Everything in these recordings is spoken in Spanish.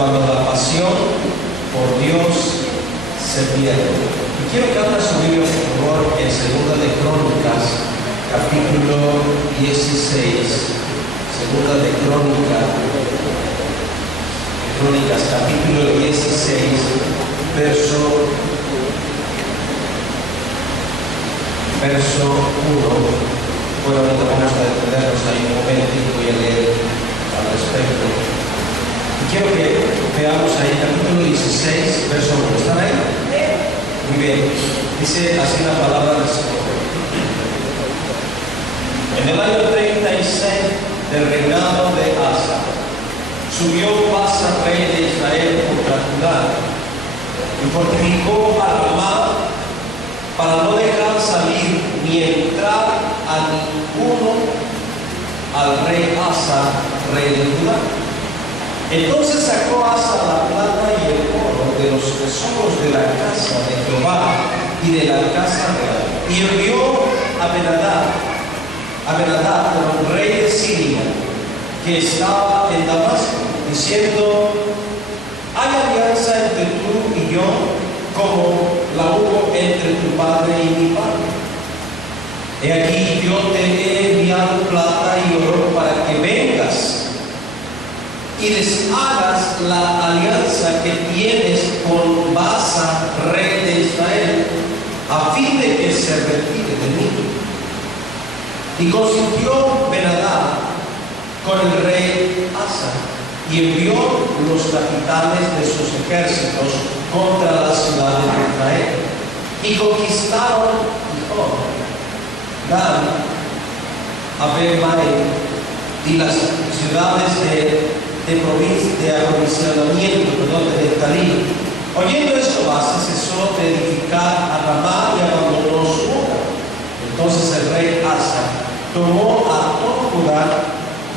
cuando la pasión por Dios se pierde. Y quiero que abra su Biblia, por favor, en 2 de Crónicas, capítulo 16. 2 de Crónicas, capítulo 16, verso 1. Bueno, ahorita vamos a detenernos ahí un momento y voy a leer al respecto. Y quiero que veamos ahí, capítulo 16, verso 1. ¿Están ahí? Muy bien. Dice así la palabra del Señor. En el año 36 del reinado de Asa, subió Asa, rey de Israel, contra Judá, y fortificó a Ramá para no dejar salir ni entrar a ninguno al rey Asa, rey de Judá. Entonces sacó Asa la plata y el oro de los tesoros de la casa de Jehová y de la casa real, y envió a Benadad, el rey de Siria, que estaba en Damasco, diciendo: hay alianza entre tú y yo, como la hubo entre tu padre y mi padre. He aquí, yo te he enviado plata y oro para que vengas y deshagas la alianza que tienes con Baasa, rey de Israel, a fin de que se retire de mí. Y consintió Benadad con el rey Asa, y envió los capitanes de sus ejércitos contra la ciudad de Israel, y conquistaron Dan, Abel-Maim y las ciudades de aprovisionamiento de Neftalí. Oyendo esto, Asa cesó de edificar a Ramá y abandonó su obra. Entonces el rey Asa tomó a todo Judá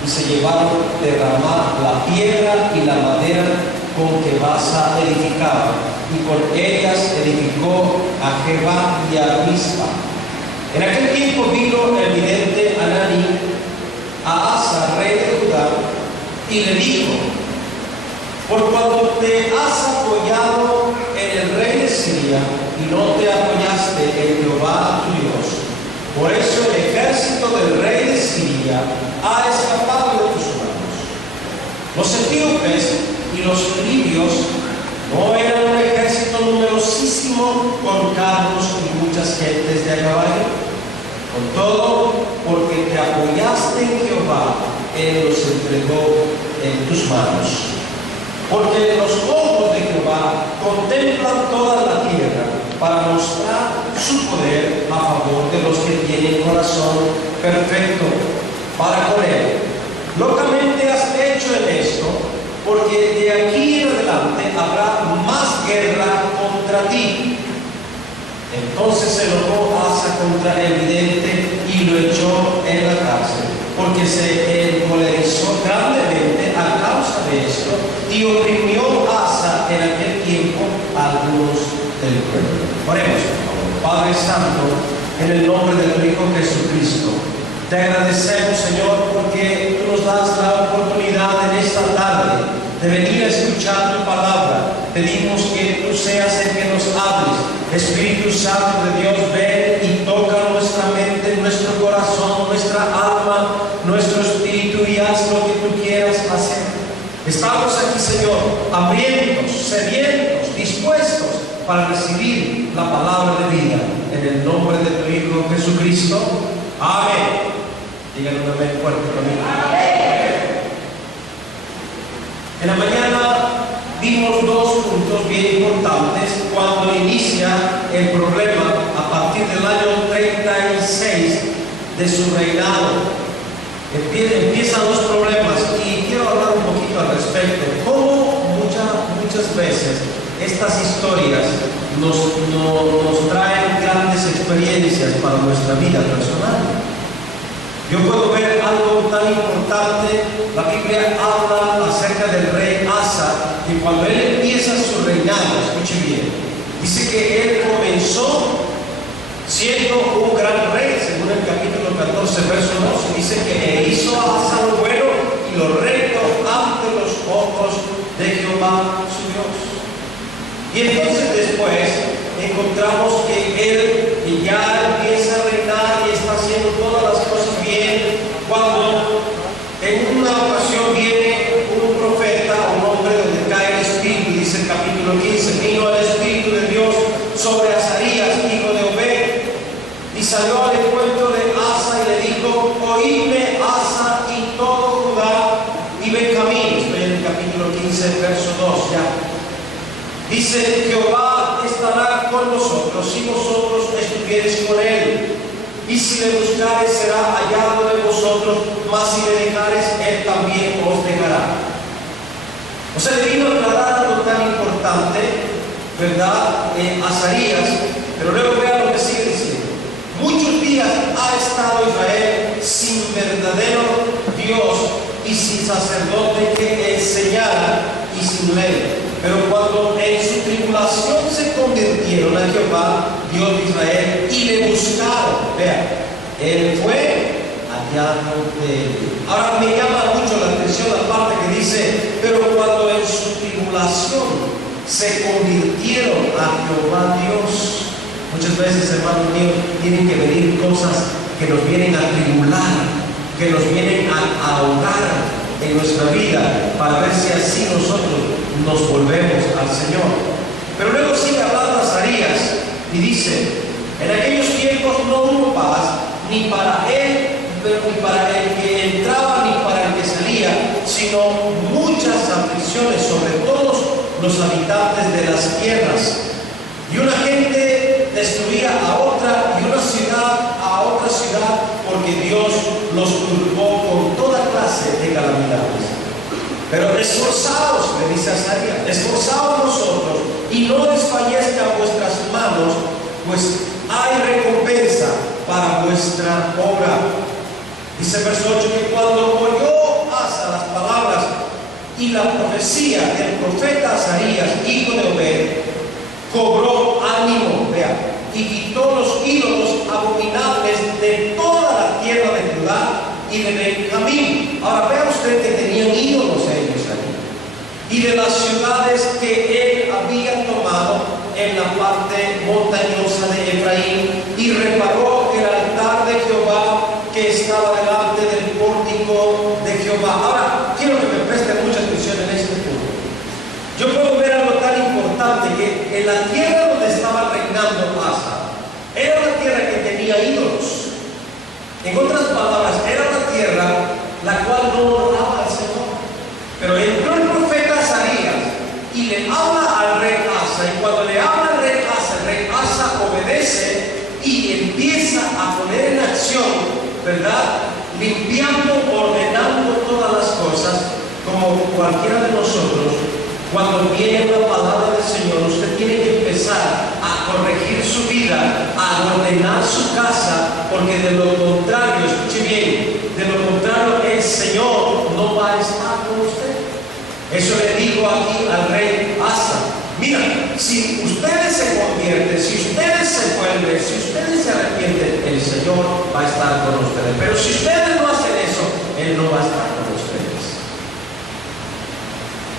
y se llevaron de Ramá la piedra y la madera con que Baasa edificaba, y con ellas edificó a Jeba y a Mizpa. En aquel tiempo vino el vidente Ananí a Asa, rey de Judá, y le dijo: por cuanto te has apoyado en el rey de Siria y no te apoyaste en Jehová tu Dios, por eso el ejército del rey de Siria ha escapado de tus manos. Los etíopes y los libios no eran un ejército numerosísimo con carros y muchas gentes de a caballo. Con todo, porque te apoyaste en Jehová, Él los entregó en tus manos. Porque los ojos de Jehová contemplan toda la tierra para mostrar su poder a favor de los que tienen corazón perfecto para con Él. Locamente has hecho en esto, porque de aquí en adelante habrá más guerra contra ti. Entonces se enojó Asa contra el vidente y lo echó en la cárcel, porque se encolerizó grandemente a causa de esto, y oprimió Asa en aquel tiempo a algunos del pueblo. Oremos, por favor. Padre Santo, en el nombre de tu Hijo Jesucristo, te agradecemos, Señor, porque tú nos das la oportunidad en esta tarde de venir a escuchar tu palabra. Pedimos que tú seas el que nos hables. Espíritu Santo de Dios, ven y toca nuestra mente, nuestro corazón, nuestra alma, nuestro espíritu, y haz lo que tú quieras hacer. Estamos aquí, Señor, hambrientos, sedientos, dispuestos para recibir la palabra de vida. En el nombre de tu Hijo Jesucristo. Amén. Díganme un amén fuerte conmigo. En la mañana vimos dos puntos bien importantes cuando inicia el problema a partir del año 36 de su reinado. Empiezan los problemas, y quiero hablar un poquito al respecto. Cómo muchas veces estas historias nos traen grandes experiencias para nuestra vida personal. Yo puedo ver algo tan importante. La Biblia habla acerca del rey Asa, y cuando él empieza su reinado, escuche bien, dice que él comenzó siendo un gran rey, según el capítulo 14, verso 12, dice que hizo a Asa lo bueno y lo recto ante los ojos de Jehová. Jehová su Dios. Y entonces después encontramos que Él ya empieza a reinar y está haciendo todas las cosas bien, cuando en una ocasión viene un profeta, un hombre donde cae el Espíritu, dice el capítulo 15, vino el Espíritu de Dios sobre Azarías, hijo de Obed, y salió al encuentro de Asa y le dijo, oídme Asa y todo Judá y Benjamín. Estoy en el capítulo 15, verso 2 ya. Dice, Jehová estará con vosotros si vosotros estuviereis con él. Y si le buscares será hallado de vosotros, mas si le dejares, él también os dejará. O sea, le vino a aclarar algo tan importante, ¿verdad? Azarías, pero luego vean lo que sigue diciendo. Muchos días ha estado Israel sin verdadero Dios y sin sacerdote que enseñara y sin ley. Pero cuando en su tribulación se convirtieron a Jehová, Dios de Israel, y le buscaron, vean, él fue hallado de él. Ahora me llama mucho la atención la parte que dice, pero cuando en su tribulación se convirtieron a Jehová Dios. Muchas veces, hermanos míos, tienen que venir cosas que nos vienen a tribular, que nos vienen a ahogar en nuestra vida, para ver si así nosotros nos volvemos al Señor. Pero luego sigue hablando Azarías y dice, en aquellos tiempos no hubo paz, ni para él, ni para el que entraba, ni para el que salía, sino muchas aflicciones sobre todos los habitantes de las tierras. Y una gente destruía a otra, y una ciudad a otra ciudad, porque Dios los turbó con toda clase de calamidades. Pero esforzaos, le dice Azarías, esforzaos vosotros, y no desfallezcan vuestras manos, pues hay recompensa para vuestra obra. Dice el verso 8, que cuando oyó Asa las palabras y la profecía del profeta Azarías, hijo de Obed, cobró ánimo, vea, y quitó los ídolos abominables de toda la tierra de Judá y de Benjamín. Ahora vea usted que tenían ídolos ellos ahí. Y de las ciudades que él había tomado en la parte montañosa de Efraín, y reparó el altar de Jehová que estaba delante del pórtico de Jehová. Ahora, quiero que me presten mucha atención en este punto. Yo puedo ver algo tan importante, que en la tierra donde estaba reinando Asa, era una tierra que tenía ídolos. En otras palabras, era una tierra la cual no honraba al Señor. Pero entró el profeta Azarías y le habla al rey Asa, y cuando le habla al rey Asa obedece y empieza a poner en acción, ¿verdad? Limpiando, ordenando todas las cosas, como cualquiera de nosotros. Cuando viene la palabra del Señor, usted tiene que empezar a corregir su vida, a ordenar su casa, porque de lo contrario, escuche bien, de lo contrario el Señor no va a estar con usted. Eso le digo aquí al rey Asa. Mira, si ustedes se convierten, si ustedes se vuelven, si ustedes se arrepienten, el Señor va a estar con ustedes. Pero si ustedes no hacen eso, Él no va a estar con ustedes.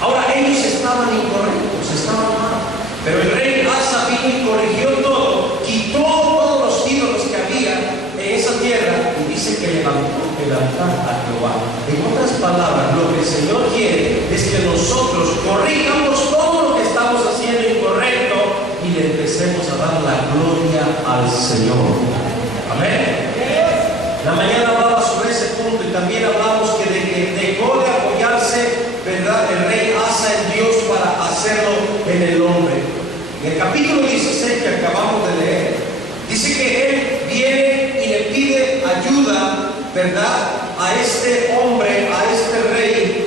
Ahora, ellos estaban incorrectos, estaban mal. Pero el rey Asa vino y corrigió todo, quitó todos los ídolos que había en esa tierra, y dice que levantó el altar a Jehová. En otras palabras, lo que el Señor quiere es que nosotros corrijamos todo lo que estamos haciendo incorrecto y le empecemos a dar la gloria al Señor. Amén. La mañana hablaba sobre ese punto, y también hablamos que dejó de apoyarse, ¿verdad?, el rey Asa en Dios para hacerlo en el hombre. En el capítulo 16 que acabamos de leer, dice que él viene y le pide ayuda, ¿verdad?, a este hombre, a este rey.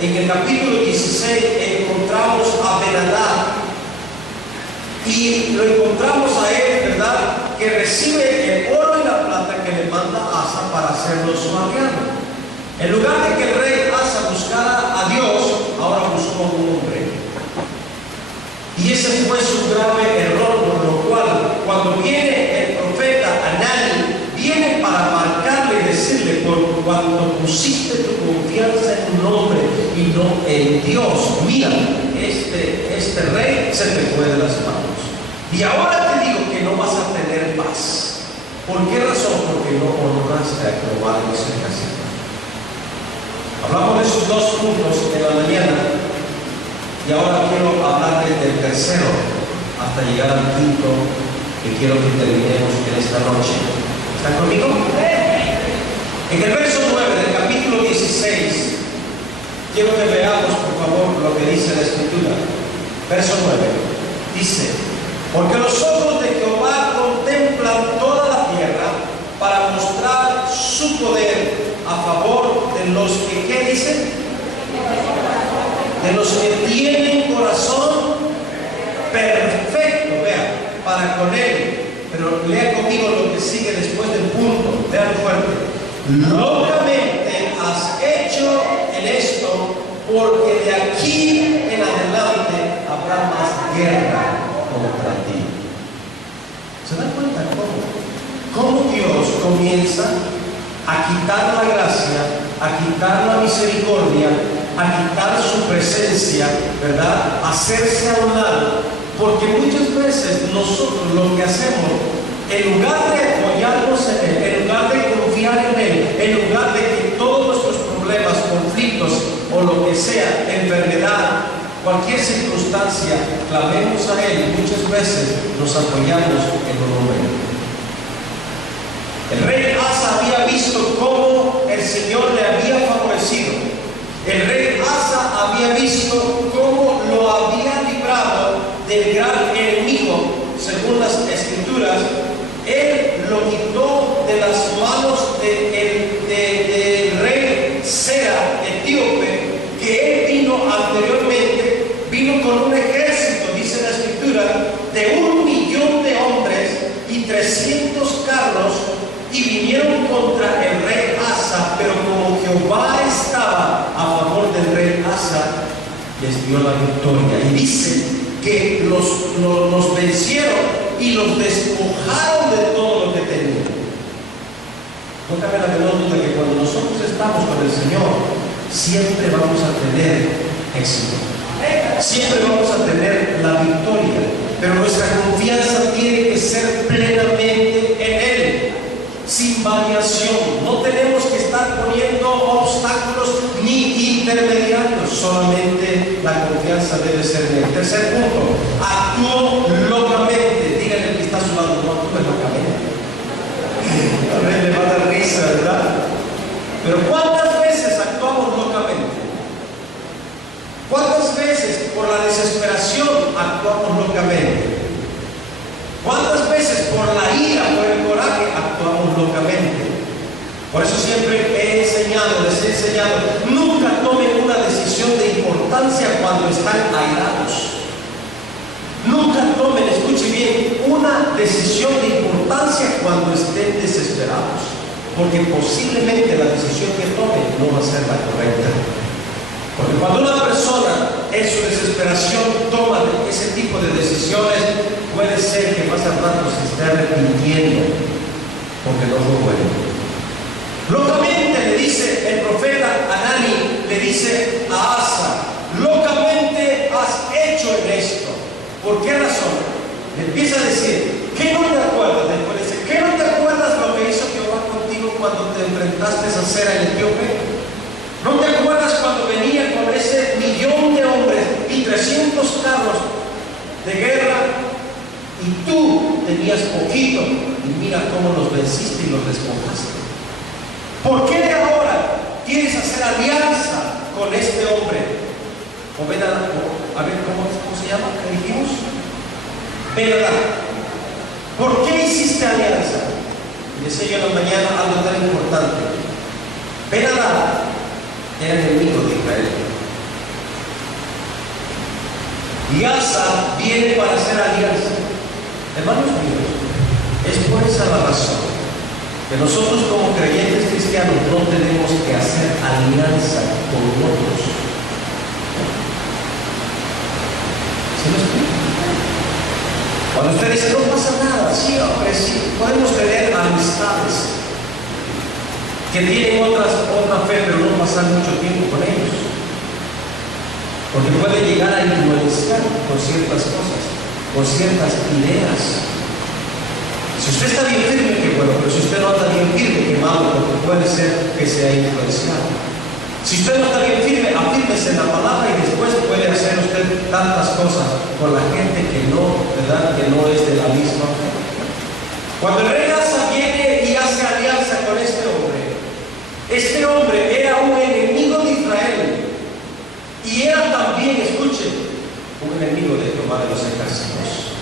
En el capítulo 16 encontramos a Ben-Hadad, y lo encontramos a él, ¿verdad?, que recibe el oro y la plata que le manda Asa para hacerlo su aliado. En lugar de que el rey Asa buscara a Dios, ahora buscó a un hombre. Y ese fue su grave error, por lo cual, cuando viene el profeta Hanani, viene para marcarle y decirle: por cuando pusiste tu confianza en un hombre y no en Dios, mira, este rey se te fue de las manos. Y ahora te digo que no vas a tener paz. ¿Por qué razón? Porque no honraste a Jehová Dios en casa. Hablamos de esos dos puntos en la mañana y ahora quiero hablarles del tercero hasta llegar al quinto que quiero que terminemos en esta noche. ¿Están conmigo? En el verso 9 del capítulo 16 quiero que veamos por favor lo que dice la Escritura. Verso 9 dice: porque los ojos de Jehová contemplan toda la tierra para mostrar su poder a favor de los que, ¿qué dicen? De los que tienen corazón perfecto, vean, para con él. Pero lea conmigo lo que sigue después del punto, vean fuerte. Locamente has hecho en esto, porque de aquí en adelante habrá más guerra contra ti. ¿Se dan cuenta cómo Dios comienza a quitar la gracia, a quitar la misericordia, a quitar su presencia, ¿verdad? Hacerse a un lado? Porque muchas veces nosotros lo que hacemos, en lugar de apoyarnos en Él, en lugar de confiar en Él, en lugar de que todos nuestros problemas, conflictos o lo que sea, enfermedad, cualquier circunstancia, clamemos a Él, muchas veces nos apoyamos en un hombre. El rey Asa había visto cómo el Señor le había favorecido. El rey Asa había visto cómo lo había librado del gran enemigo, según las Escrituras. Él lo quitó de las manos del rey Sera, etíope, que él vino anteriormente, vino con un ejército, dice la Escritura, de 1,000,000 de hombres y 300 carros, y vinieron contra el rey Asa, pero como Jehová estaba a favor del rey Asa, les dio la victoria. Y dice que los vencieron y los despojaron de todo lo que tenían. No cabe la menor duda que cuando nosotros estamos con el Señor, siempre vamos a tener éxito. Siempre vamos a tener la victoria. Pero nuestra confianza tiene que ser plenamente en Él, sin variación. No tenemos que estar poniendo obstáculos ni intermediarios. Solamente la confianza debe ser en Él. Tercer punto: actúo locamente. Díganle al que está a su lado: no actúes locamente. A ver, le va a dar risa, ¿verdad? Pero ¿cuántas veces actuamos locamente? ¿Cuántas veces por la desesperación actuamos locamente? ¿Cuántas veces por la ira, por el coraje actuamos locamente? Por eso siempre les he enseñado, nunca tomen una decisión de importancia cuando están airados. Nunca tomen, escuchen bien, una decisión de importancia cuando estén desesperados, porque posiblemente la decisión que tomen no va a ser la correcta. Porque cuando una persona en su desesperación toma ese tipo de decisiones, puede ser que más al rato se esté arrepintiendo, porque no fue bueno. Locamente le dice el profeta Hanani, le dice a Asa: locamente has hecho en esto. ¿Por qué razón? Le empieza a decir: ¿qué no te acuerdas? Después dice: ¿qué no te acuerdas lo que hizo Jehová contigo cuando te enfrentaste a Sera el etíope? ¿No te acuerdas cuando venía con ese 1,000,000 de hombres y 300 carros de guerra? Y tú tenías poquito, y mira cómo los venciste y los despojaste. ¿Por qué ahora quieres hacer alianza con este hombre? O a ver, ¿cómo se llama? ¿Qué dijimos? ¿Verdad? ¿Por qué hiciste alianza? Y decía yo en la mañana algo tan importante. ¿Verdad? Era enemigo de Israel. Y Asa viene para hacer alianza. Hermanos míos, es por esa la razón que nosotros como creyentes cristianos no tenemos que hacer alianza con otros. ¿Sí me explico? Cuando usted dice: no pasa nada, sí, hombre, sí, podemos tener amistades que tienen otra fe, pero no pasar mucho tiempo con ellos. porque puede llegar a influenciar con ciertas cosas, con ciertas ideas. Si usted está bien firme, qué bueno, pero si usted no está bien firme, qué malo, porque puede ser que sea influenciado. Si usted no está bien firme, afírmese en la palabra y después puede hacer usted tantas cosas con la gente que no, ¿verdad?, que no es de la misma fe. Cuando el rey Asa viene y hace alianza con este hombre era un enemigo de Israel y era también, escuche, un enemigo de Jehová de los ejércitos.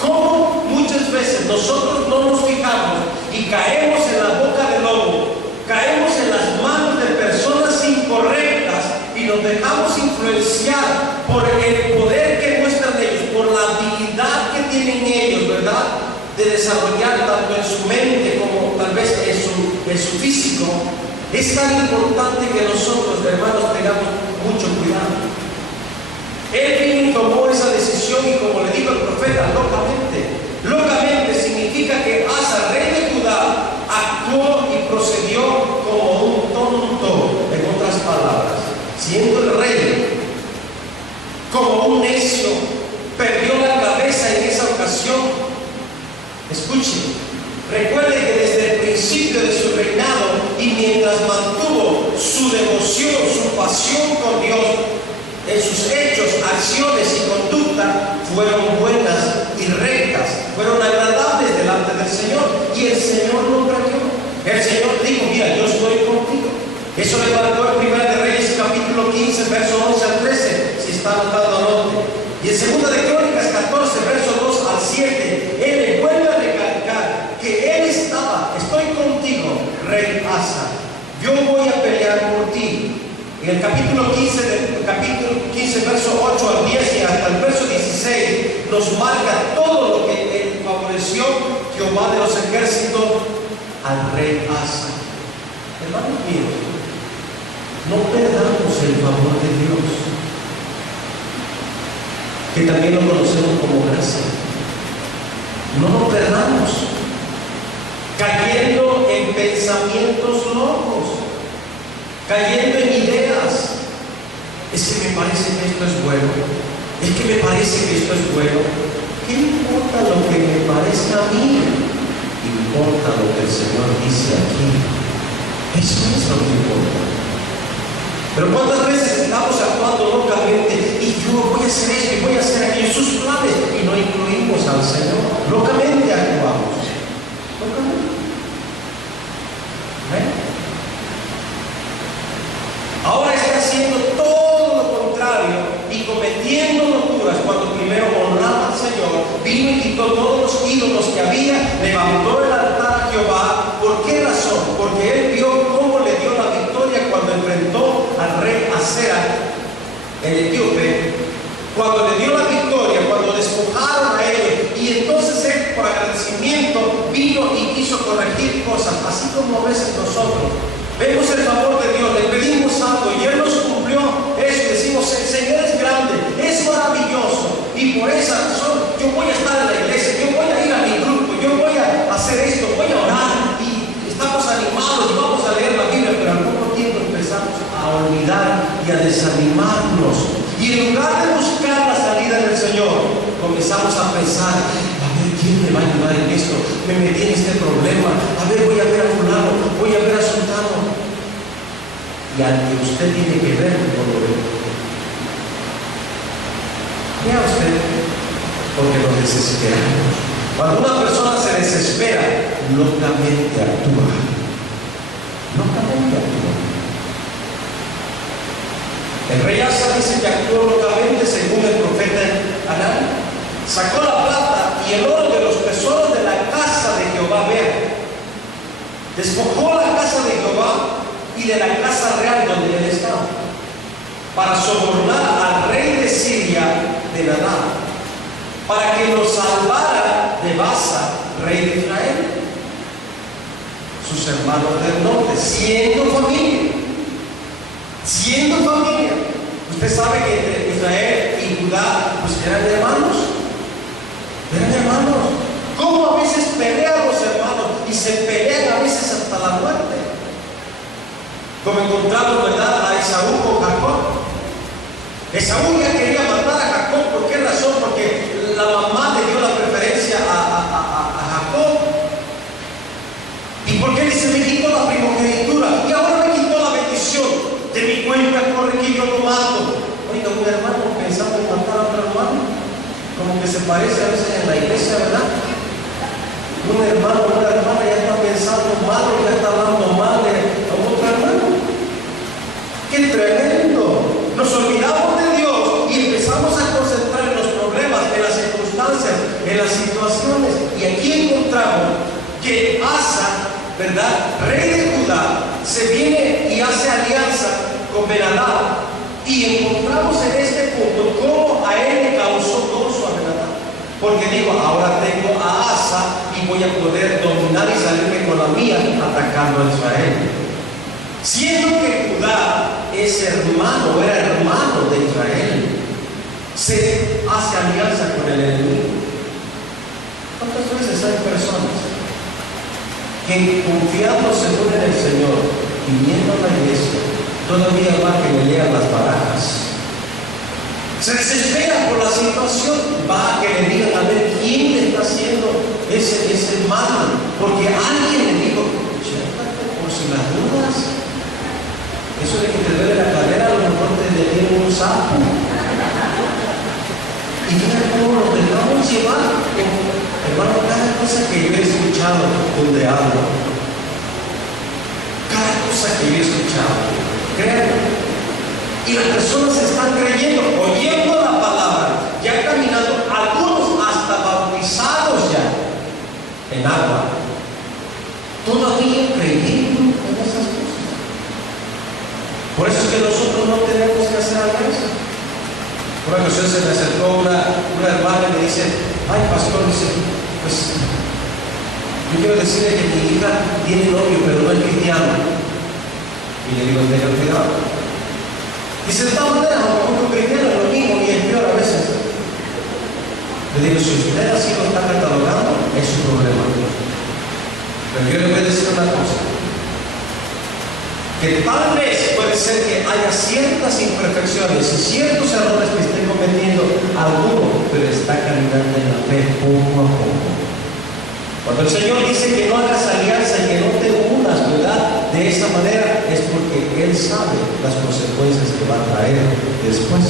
Como muchas veces nosotros no nos fijamos y caemos en la boca del lobo, caemos en las manos de personas incorrectas y nos dejamos influenciar por el poder que muestran ellos, por la habilidad que tienen ellos, ¿verdad?, de desarrollar tanto en su mente como tal vez en su físico. Es tan importante que nosotros, hermanos, tengamos mucho cuidado. Él vino y tomó esa decisión y, como le dijo el profeta, locamente significa que Asa, rey de Judá, actuó y procedió como un tonto. En otras palabras, siendo el rey, como un necio, perdió la cabeza en esa ocasión. Escuche, recuerde que desde el principio de su reinado y mientras mantuvo su devoción, su pasión con Dios, en sus hechos, acciones y conducta fueron buenas y rectas, fueron agradables delante del Señor, y el Señor lo premió. El Señor dijo: mira, yo estoy contigo. Eso le marcó en 1 de Reyes capítulo 15, verso 11 al 13, si está anotando, anote. Y en 2 de Crónicas 14, verso 2 al 7, Él le vuelve a recalcar que Él estoy contigo, rey Asa, yo voy a pelear por ti. En el capítulo 15, verso 8 al 10 y hasta el verso 16, nos marca todo lo que favoreció Jehová de los ejércitos al rey Asa. Hermanos míos, no perdamos el favor de Dios, que también lo conocemos como gracia. No lo perdamos cayendo en pensamientos locos, cayendo en ideas. Es que me parece que esto es bueno, es que me parece que esto es bueno. ¿Qué importa lo que me parezca a mí? Importa lo que el Señor dice aquí. Eso es lo que importa. Pero ¿cuántas veces estamos actuando locamente y yo voy a hacer esto y voy a hacer aquello, sus planes, y no incluimos al Señor? Locamente actuamos. Locamente. Ahora está haciendo todo lo contrario y cometiendo locuras cuando primero honraba al Señor. Vino y quitó todos los ídolos que había, levantó el altar a Jehová. ¿Por qué razón? Porque él vio cómo le dio la victoria cuando enfrentó al rey Asera, el etíope, cuando le dio la victoria, cuando despojaron a él, y entonces él, por agradecimiento, vino y quiso corregir cosas, así como a veces nosotros vemos el favor de Dios, le pedimos algo y Él nos cumplió eso, y decimos: el Señor es grande, es maravilloso, y por esa razón yo voy a estar en la iglesia, yo voy a ir a mi grupo, yo voy a hacer esto, voy a orar, y estamos animados y vamos a leer la Biblia, pero al poco tiempo empezamos a olvidar y a desanimarnos, y en lugar de buscar la salida del Señor, comenzamos a pensar: a ver, ¿quién me va a ayudar en esto? Me metí en este problema, a ver, voy a ver a fulano, voy a ver a sultano. Y al que usted tiene que ver, no lo ve. Vea usted, porque nos desesperamos. Cuando una persona se desespera, locamente actúa. Locamente actúa. El rey Asa dice que actuó locamente según el profeta Hanán. Sacó la plata y el oro de los tesoros de la casa de Jehová. Vea, despojó la casa de Jehová y de la casa real donde él estaba, para sobornar al rey de Siria, de Nadab, para que lo salvara de Baasa, rey de Israel, sus hermanos del norte, siendo familia. Usted sabe que entre Israel y Judá pues eran hermanos. ¿Cómo a veces pelean los hermanos? Y se pelean a veces hasta la muerte. Como encontramos, ¿verdad?, a Esaú con Jacob. Esaú ya quería matar a Jacob. ¿Por qué razón? Porque la mamá le dio la preferencia a Jacob. ¿Y por qué dice, me quitó la primogenitura y ahora me quitó la bendición? De mi cuenta corre que yo lo mato. Oiga, un hermano pensando en matar a otro hermano, como que se parece a veces en la iglesia, ¿verdad? Un hermano o una hermana ya está pensando mal, ya está hablando mal de otro hermano. ¡Qué tremendo! Nos olvidamos de Dios y empezamos a concentrar en los problemas, en las circunstancias, en las situaciones. Y aquí encontramos que Asa, ¿verdad?, rey de Judá, se viene y hace alianza con Ben-Hadad. Y encontramos en este punto cómo a él le causó gozo a Ben-Hadad. Porque digo, ahora tengo a Asa y voy a poder dominar y salirme con la mía atacando a Israel. Siendo que Judá es hermano, era hermano de Israel, se hace alianza con el enemigo. ¿Cuántas veces hay personas que confiando según en el Señor, viniendo a la iglesia, todavía va que le lean las barajas? Se desespera por la situación, va a que le digan a ver quién le está haciendo ese mal, porque alguien le dijo, chécate por si las dudas. Eso de que te duele la cadera, a lo mejor te detiene un sapo. Y fíjate cómo nos dejamos llevar. Hermano, cada cosa que yo he escuchado donde hablo, cada cosa que yo he escuchado, créanme, y las personas están creyendo, oyendo la palabra, ya caminando, algunos hasta bautizados ya en agua, todavía creyendo en esas cosas. Por eso es que nosotros no tenemos que hacer alianza. Una ocasión se me acercó una hermana y me dice, ay pastor, dice, pues yo quiero decirle que mi hija tiene novio pero no es cristiano. Y le digo, tenga cuidado. Dice, de todas maneras, a lo mejor un cristiano es lo mismo y es peor a veces. Le digo, si usted así lo está catalogando, es su problema. Pero yo le voy a decir una cosa, que tal vez puede ser que haya ciertas imperfecciones y ciertos errores que esté cometiendo alguno, pero está caminando en la fe poco a poco. Cuando el Señor dice que no hagas alianza y que no te unas, ¿verdad?, de esa manera, es porque Él sabe las consecuencias que va a traer después.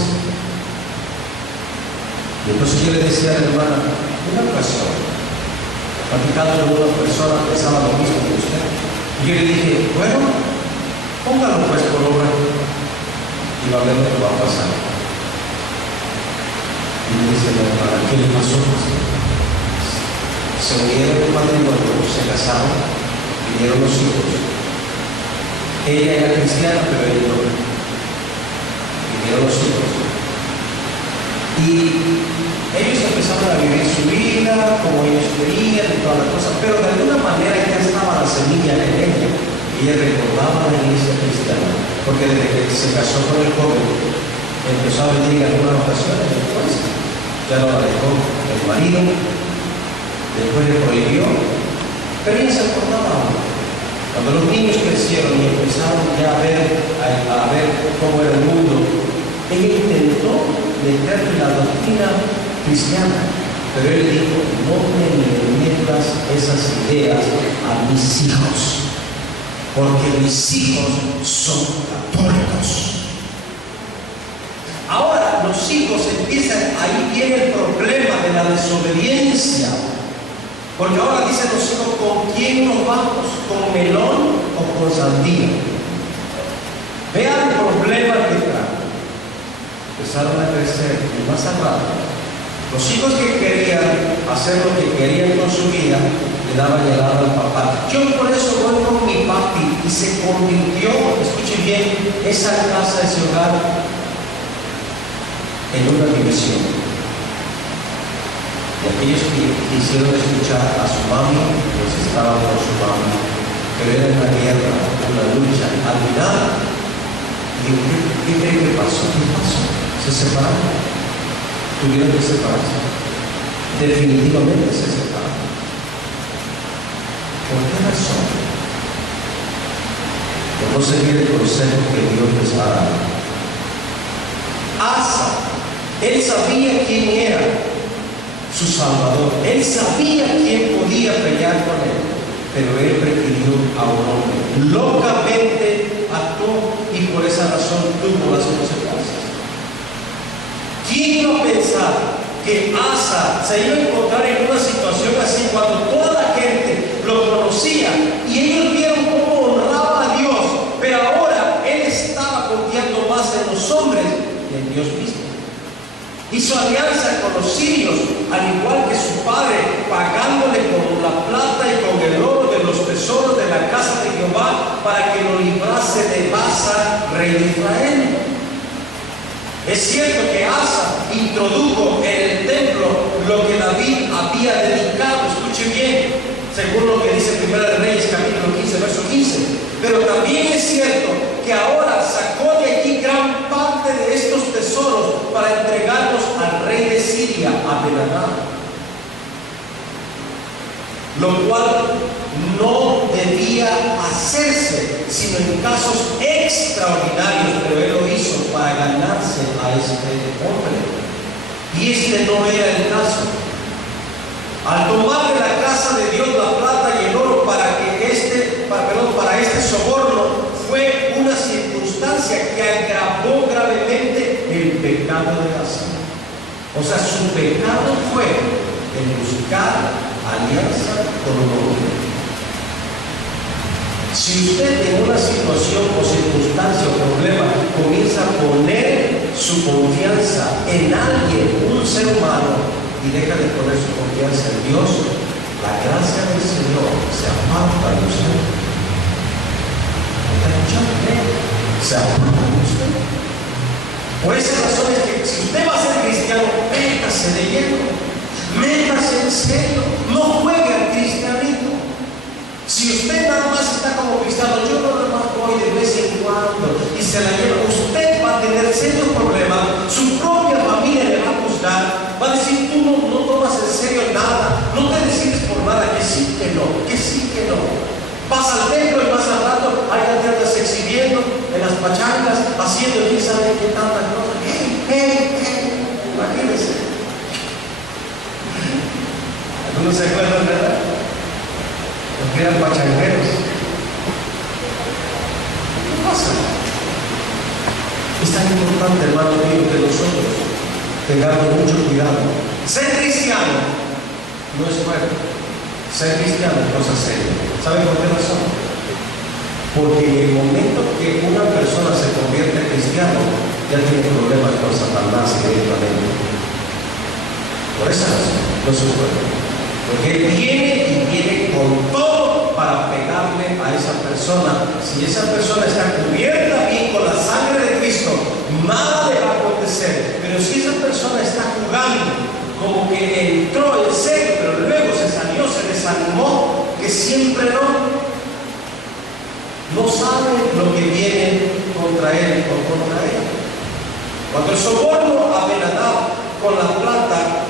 Y entonces yo le decía a la hermana, una ocasión, platicando con una persona, pensaba lo mismo que usted. Y yo le dije, bueno, póngalo pues por obra y va a ver lo que va a pasar. Y me dice la hermana, ¿qué le pasó? Se unieron el matrimonio, se casaron, vinieron los hijos. Ella era cristiana, pero él no. Vinieron los hijos. Y ellos empezaron a vivir su vida como ellos querían y todas las cosas, pero de alguna manera ya estaba la semilla en ella. Ella recordaba la iglesia cristiana, porque desde que se casó con el joven, empezó a venir en algunas ocasiones después. Ya no la dejó el marido, después le prohibió, pero ella se acordaba. Cuando los niños crecieron y empezaron ya a ver cómo era el mundo, ella intentó meterle la doctrina cristiana, pero él le dijo, no me metas esas ideas a mis hijos, porque mis hijos son católicos. Ahora los hijos empiezan, ahí viene el problema de la desobediencia, porque ahora dicen los hijos, ¿con quién nos vamos? ¿Con melón o con sandía? Vean el problema que trae. Empezaron a crecer y más al rato, los hijos que querían hacer lo que querían con su vida, le daban helado al papá. Yo por eso voy con mi papi, y se convirtió, escuchen bien, esa casa, ese hogar, en una división. Y aquellos que quisieron escuchar a su mami, pues estaban con su mami, pero era una guerra, una lucha. Al final, digo, ¿qué creen que pasó? ¿Qué pasó? Se separaron. Tuvieron que separarse. Definitivamente se separaron. ¿Por qué razón? Por no seguir el consejo que Dios les ha dado. Asa, él sabía quién era su Salvador, él sabía quién podía pelear con él, pero él prefirió a un hombre. Locamente actuó y por esa razón tuvo las consecuencias. ¿Quién iba a pensar que Asa se iba a encontrar en una situación así cuando toda la gente lo conocía y ellos vieron cómo honraba a Dios, pero ahora él estaba confiando más en los hombres que en Dios mismo? Hizo alianza con los sirios, al igual que su padre, pagándole con la plata y con el oro de los tesoros de la casa de Jehová para que lo librase de Baasa, rey de Israel. Es cierto que Asa introdujo en el templo lo que David había dedicado, escuche bien, según lo que dice 1 Reyes capítulo 15, verso 15. Pero también es cierto que ahora sacó de aquí gran parte de estos tesoros para entregarlos al rey de Siria, a Ben-Hadad, lo cual no debía hacerse sino en casos extraordinarios, pero él lo hizo para ganarse a este hombre, y este no era el caso. Al tomar de la casa de Dios la plata y el oro para este soborno, fue una circunstancia que agravó gravemente el pecado de Asa. O sea, su pecado fue el buscar alianza con un hombre. Si usted en una situación o circunstancia o problema comienza a poner su confianza en alguien, un ser humano, y deja de poner su confianza en Dios, la gracia del Señor se aparta de usted. Se aparta de usted. Por esa razón es que si usted va a ser cristiano, métase de lleno, métase en serio, no juegue al cristianismo. Si usted nada más está como cristiano, yo nada más voy de vez en cuando y se la lleva, usted va a tener serios problemas, su propia familia le va a juzgar, va a decir, tú no tomas en serio nada, no te decides por nada, que sí, que no, que sí, que no. Vas al templo y vas al rato, ahí te andas exhibiendo en las pachangas, haciendo quién sabe qué tantas cosas. Imagínense. ¿Algunos se acuerdan, verdad? Porque eran pachangueros. ¿Qué pasa? Es tan importante, hermano mío, que nosotros tengamos mucho cuidado. Ser cristiano no es bueno. Ser cristiano es cosa seria. ¿Saben por qué razón? Porque en el momento que una persona se convierte en cristiano, ya tiene problemas con Satanás directamente. Por esa razón, no se puede. Porque él viene con todo para pegarle a esa persona. Si esa persona está cubierta bien con la sangre de Cristo, nada le va a acontecer. Pero si esa persona está jugando, como que entró en serio, pero luego se salió, se desanimó, que siempre no sabe lo que viene contra él o contra ella. Cuando el soborno a Ben-Hadad con la plata,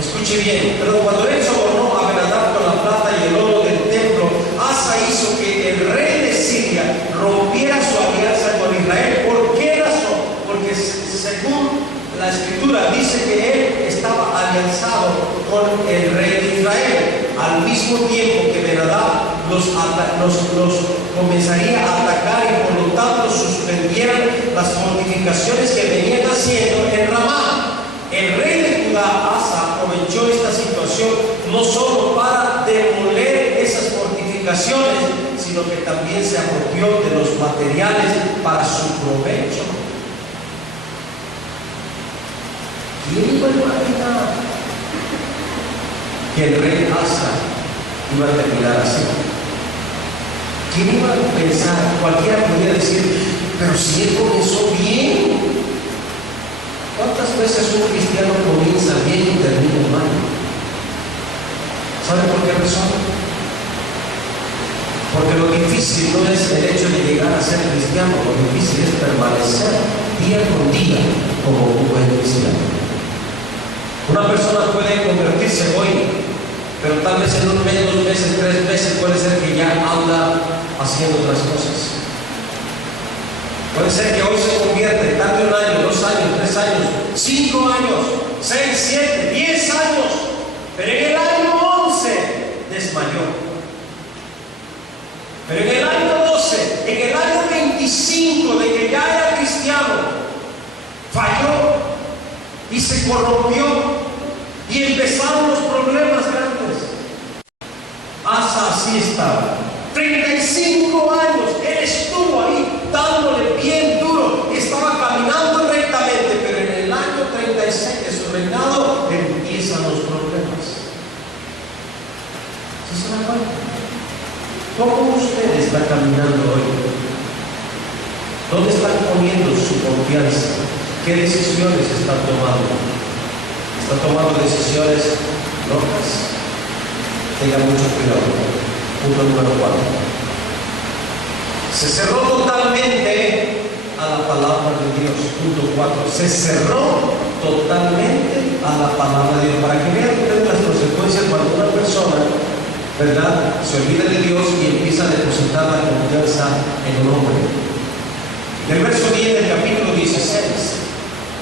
escuche bien, pero cuando él sobornó a Ben-Hadad con la plata y el oro del templo, Asa hizo que el rey de Siria rompiera su alianza con Israel. ¿Por qué razón? Porque según la escritura dice que él estaba alianzado con el rey de Israel, al mismo tiempo que Ben-Hadad los comenzaría a atacar y por lo tanto suspendieran las fortificaciones que venían haciendo en Ramá. El rey de Judá, Asa, aprovechó esta situación no solo para demoler esas fortificaciones, sino que también se apropió de los materiales para su provecho. ¿Quién iba a imaginar que el rey Asa iba a terminar así? ¿Quién iba a pensar? Cualquiera podría decir, pero si él comenzó bien. ¿Cuántas veces un cristiano comienza bien y termina mal? ¿Saben por qué razón? Porque lo difícil no es el hecho de llegar a ser cristiano, lo difícil es permanecer día con día como un buen cristiano. Una persona puede convertirse hoy, pero tal vez en un mes, 2 meses, 3 meses puede ser que ya anda haciendo otras cosas. Puede ser que hoy se convierta, tarde 1 año, 2 años, 3 años, 5 años, 6, 7, 10 años, pero en el año 11 desmayó. Pero en el año 12, en el año 25 de que ya era cristiano, falló y se corrompió y empezaron los problemas grandes. Asa así estaba. 35 años, él estuvo ahí dándole bien duro y estaba caminando rectamente, pero en el año 36 de su reinado empiezan los problemas. ¿Sí se dan cuenta? ¿Cómo usted está caminando hoy? ¿Dónde están poniendo su confianza? ¿Qué decisiones están tomando? ¿Están tomando decisiones locas? Tenga mucho cuidado. Punto número 4. Se cerró totalmente a la palabra de Dios. Punto 4. Se cerró totalmente a la palabra de Dios. Para que vean ustedes las consecuencias cuando una persona, ¿verdad?, se olvida de Dios y empieza a depositar la confianza en un hombre. En el verso 10 del capítulo 16,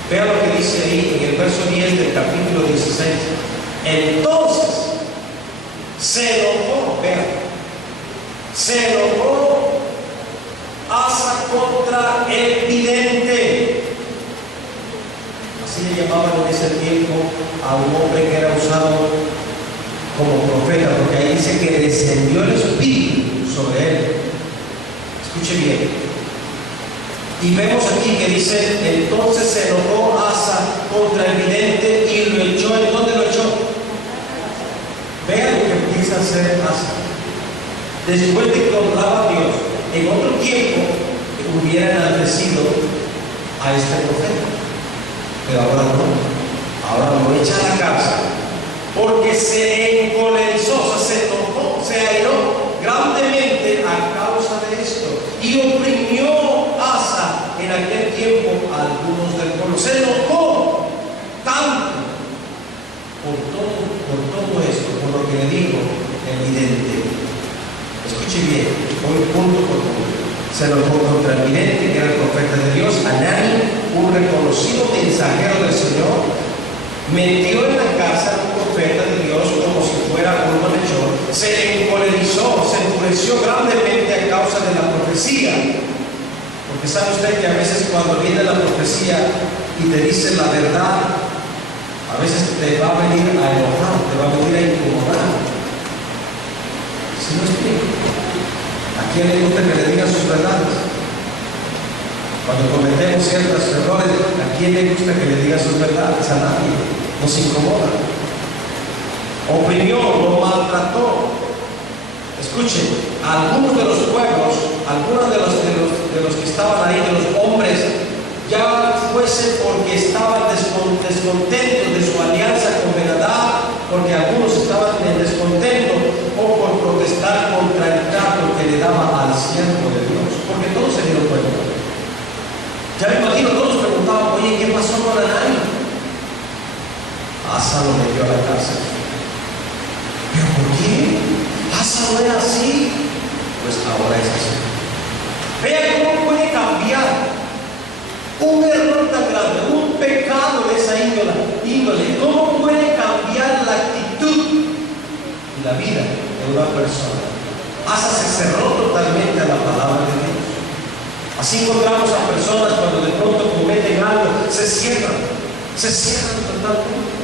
vea lo que dice ahí en el verso 10 del capítulo 16. Entonces se enojó, vean, se enojó Asa contra el vidente. Así le llamaban en ese tiempo a un hombre que era usado como profeta, porque ahí dice que descendió el espíritu sobre él. Escuche bien. Y vemos aquí que dice, entonces se enojó Asa contra el vidente y lo echó. ¿En dónde lo echó? Vean lo que empieza a hacer Asa. Después de que honraba a Dios, en otro tiempo hubiera enaltecido a este profeta, pero ahora no. Ahora lo echa a la cárcel porque se encolerizó, se enojó, se airó grandemente a causa de esto y oprimió Asa en aquel tiempo a algunos del pueblo. Se enojó tanto por todo esto, por lo que le dijo el vidente. Escuche bien, voy punto por punto. Se enojó contra el vidente, que era el profeta de Dios, Hanani, un reconocido mensajero del Señor. Metió en la casa a un profeta de Dios como si fuera un malhechor. Se encolerizó, se enfureció grandemente a causa de la profecía. Porque sabe usted que a veces cuando viene la profecía y te dice la verdad, a veces te va a venir a enojar, te va a venir a incomodar. ¿Sí me explico? ¿A quién le gusta que le digan sus verdades? Cuando cometemos ciertos errores, ¿a quién le gusta que le digan sus verdades? A nadie. Nos incomoda. Oprimió, lo maltrató. Escuchen, algunos de los pueblos, algunos de los que estaban ahí, de los hombres, ya fuese porque estaban descontentos de su alianza con Ben-Hadad, porque algunos estaban en descontento, o por protestar contra el trato que le daba al siervo de Dios, porque todos se dieron cuenta. Ya me imagino, todos preguntaban, oye, ¿qué pasó con Hanani? Asa lo metió a la cárcel. ¿Pero por qué? Asa no era así. Pues ahora es así. Vean cómo puede cambiar un error tan grande, un pecado de esa índole, cómo puede cambiar la actitud y la vida de una persona. Asa se cerró totalmente a la palabra de Dios. Así encontramos a personas cuando de pronto cometen algo, se cierran totalmente.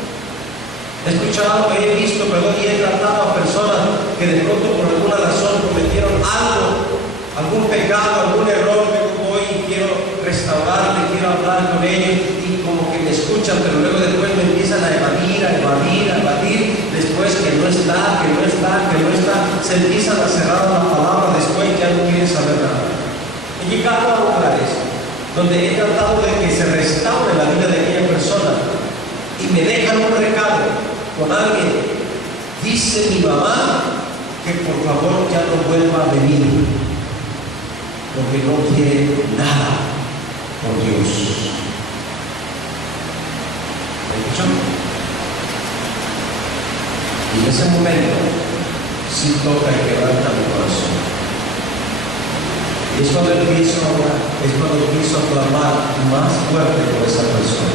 He escuchado, he visto, y he tratado a personas que de pronto por alguna razón cometieron algo, algún pecado, algún error, que voy y quiero restaurarle, quiero hablar con ellos y como que me escuchan, pero luego después me empiezan a evadir, después que no está, se empiezan a cerrar la palabra, después ya no quieren saber nada. He llegado a lugares donde he tratado de que se restaure la vida de aquella persona y me dejan un recado con alguien. Dice mi mamá que por favor ya no vuelva a venir porque no quiere nada con Dios. ¿Me escuchan? Y en ese momento sí toca y quebranta mi corazón. Y es cuando empiezo a orar, es cuando empiezo a clamar más fuerte por esa persona.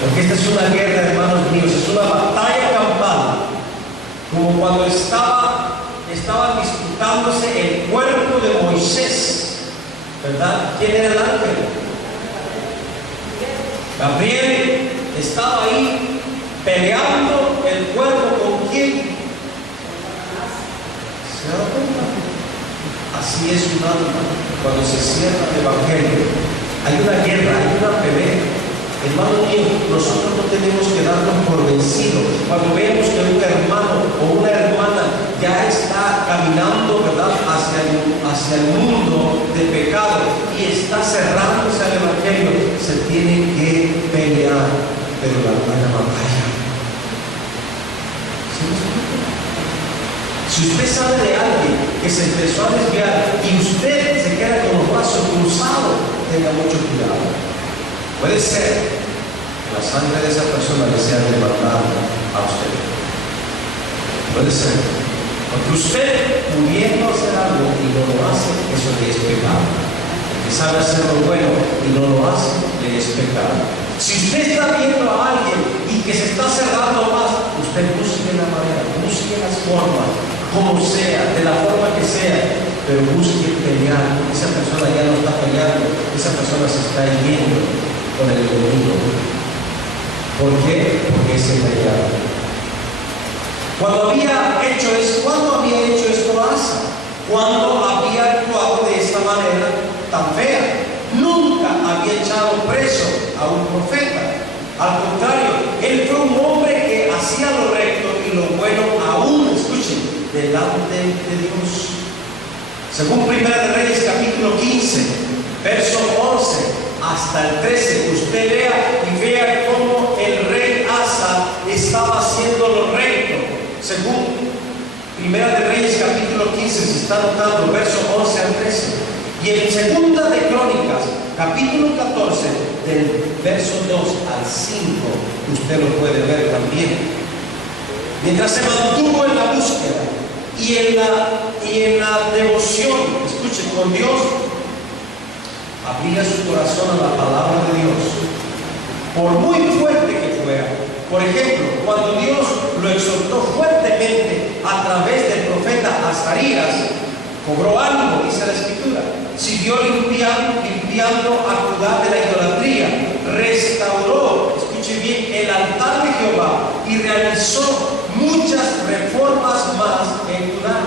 Porque esta es una guerra, hermanos míos, es una batalla campal. Como cuando estaban disputándose el cuerpo de Moisés, ¿verdad? ¿Quién era el ángel? Gabriel estaba ahí peleando el cuerpo con quién. ¿Se da cuenta? Así es un alma cuando se cierra el evangelio. Hay una guerra, hay una pelea. Hermano mío, nosotros no tenemos que darnos por vencidos. Cuando vemos que un hermano o una hermana ya está caminando, ¿verdad?, hacia el mundo de pecado y está cerrándose al evangelio, se tiene que pelear, pero la batalla. Si usted sabe de alguien que se empezó a desviar y usted se queda con los brazos cruzados, tenga mucho cuidado. Puede ser que la sangre de esa persona le sea demandada a usted. Puede ser. Porque usted, pudiendo hacer algo y no lo hace, eso le es pecado. El que sabe hacer lo bueno y no lo hace, le es pecado. Si usted está viendo a alguien y que se está cerrando más, usted busque la manera, busque las formas, como sea, de la forma que sea, pero busque pelear. Esa persona ya no está peleando, esa persona se está yendo con el enemigo. ¿Por qué? Porque es engañado. ¿Cuándo había hecho esto Asa? Cuando había actuado de esta manera tan fea. Nunca había echado preso a un profeta. Al contrario, él fue un hombre que hacía lo recto y lo bueno aún, escuchen, delante de Dios. Según Primera de Reyes capítulo 15, verso 11 hasta el 13, usted lea y vea cómo el rey Asa estaba haciendo lo recto. Según Primera de Reyes capítulo 15, se está notando, verso 11 al 13. Y en Segunda de Crónicas, capítulo 14, del verso 2 al 5, usted lo puede ver también. Mientras se mantuvo en la búsqueda y en la devoción, escuchen, con Dios, abría su corazón a la palabra de Dios, por muy fuerte que fuera. Por ejemplo, cuando Dios lo exhortó fuertemente a través del profeta Azarías, cobró algo, dice la Escritura. Siguió limpiando a Judá de la idolatría, restauró, escuche bien, el altar de Jehová y realizó muchas reformas más en Judá.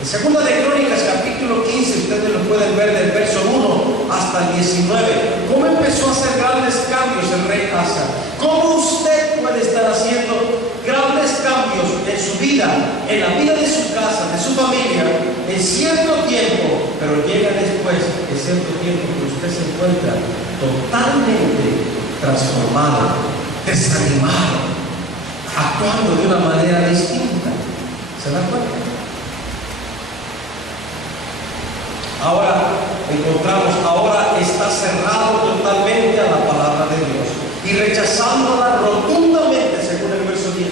En Segunda de Crónicas capítulo 15, ustedes lo pueden ver del verso 1 hasta el 19, cómo empezó a hacer grandes cambios el rey Asa. Cómo usted puede estar haciendo grandes cambios en su vida, en la vida de su casa, de su familia, en cierto tiempo, pero llega después de cierto tiempo que usted se encuentra totalmente transformado, desanimado, actuando de una manera distinta. ¿Se da cuenta? Ahora está cerrado totalmente a la palabra de Dios y rechazándola rotundamente, según el verso 10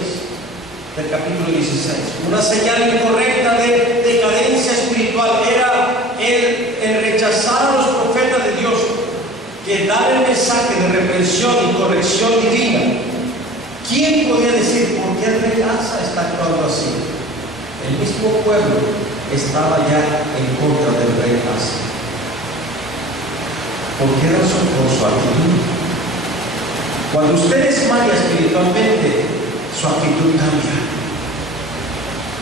del capítulo 16. Una señal incorrecta de decadencia espiritual era el rechazar a los profetas de Dios, que dar el mensaje de reprensión y corrección divina. ¿Quién podía decir por qué el rey Asa está actuando así? El mismo pueblo estaba ya en contra del rey Asa. ¿Por qué razón? Por su actitud. Cuando usted desmaya espiritualmente, su actitud cambia.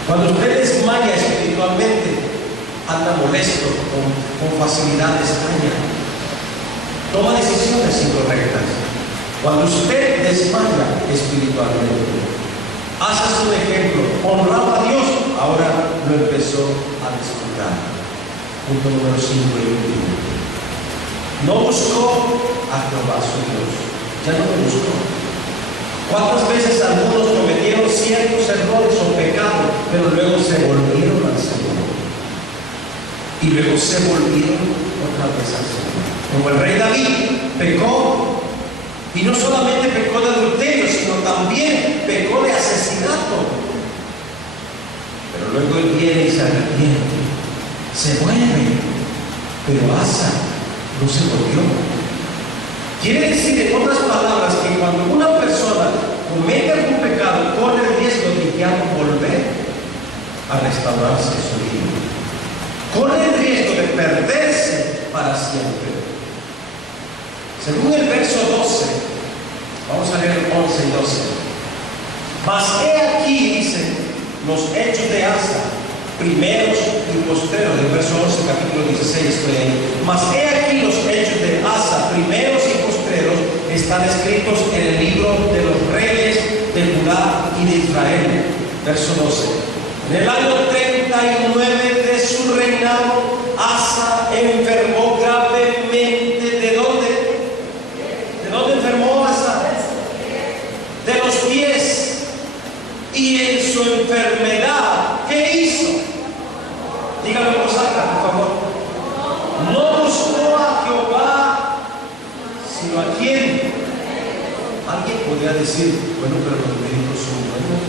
Cuando usted desmaya espiritualmente, anda molesto, con facilidad extraña, toma decisiones incorrectas. Cuando usted desmaya espiritualmente, hace un ejemplo, honraba a Dios, ahora lo empezó a descuidar. Punto número 5 y último. No buscó a Jehová su Dios, ya no lo buscó. ¿Cuántas veces algunos cometieron ciertos errores o pecados, pero luego se volvieron al Señor? Y luego se volvieron otra vez al Señor. Como el rey David pecó, y no solamente pecó de adulterio, sino también pecó de asesinato. Pero luego él viene y se arrepiente, se vuelve Pero Asa no se volvió. Quiere decir, en otras palabras, que cuando una persona comete algún pecado, corre el riesgo de ya no volver a restaurarse su vida. Corre el riesgo de perderse para siempre. Según el verso 12, vamos a leer 11 y 12. Mas he aquí, dicen los hechos de Asa, primeros y postreros, del verso 11, capítulo 16, estoy ahí. Mas he aquí los hechos de Asa, primeros y postreros, están escritos en el libro de los reyes de Judá y de Israel. Verso 12. En el año 39 de su reinado, Asa enfermó gravemente. ¿De dónde? ¿De dónde enfermó Asa? De los pies. Y en su enfermedad, ¿qué hizo? Dígalo en voz alta, por favor. No buscó a Jehová, sino a quién. Alguien podría decir, bueno, pero los médicos son buenos.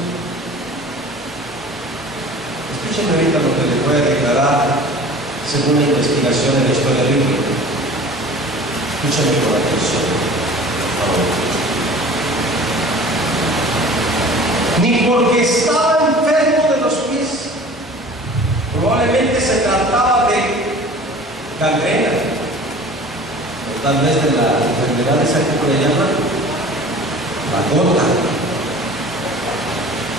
Escúcheme ahorita lo que les voy a declarar según la investigación de la historia bíblica. Escúchame con atención, por favor. Ni porque estaba enfermo de los pies. Probablemente se trataba de gangrena, o tal vez de la enfermedad esa que le llaman la gota.